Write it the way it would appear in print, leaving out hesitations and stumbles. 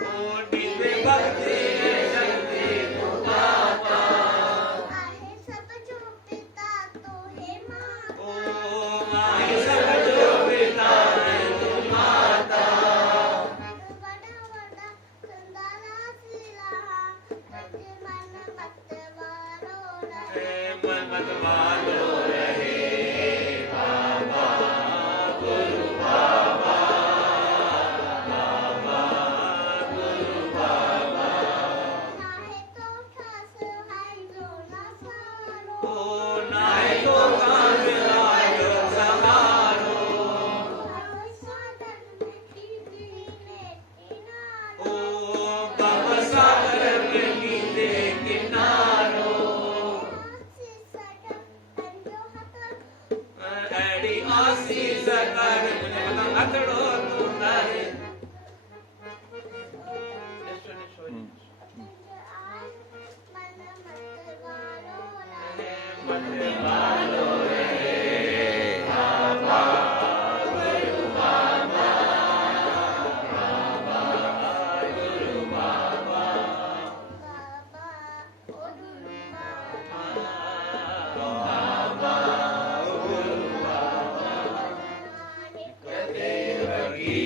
कोटि में भक्ति शक्ति को गाता आहे सब जो पिता तो है माता ओम आहे सब जो पिता है तो माता बड़ा बड़ा संदारा सिला तज मन मत वारो रहे मन मत वालो रहे बाबा गुरु बाबा बाबा गुरु बाबा नाहे तो खास है जो ना सारो ओ नाय तो कान लायो सहारो हर साधन में कीने किनारो ओ भव सागर में कीते किनारो आसी सडक पंजो हथर एड़ी आसीस कर मुझे मतलब अकड़ो तू तारे मन मत वारो रहे मन वालो रे बाबा गुरु बाबा बाबा गुरु बाबा बाबा ओ गुरु बाबा बाबा गुरु बाबा नानक देव की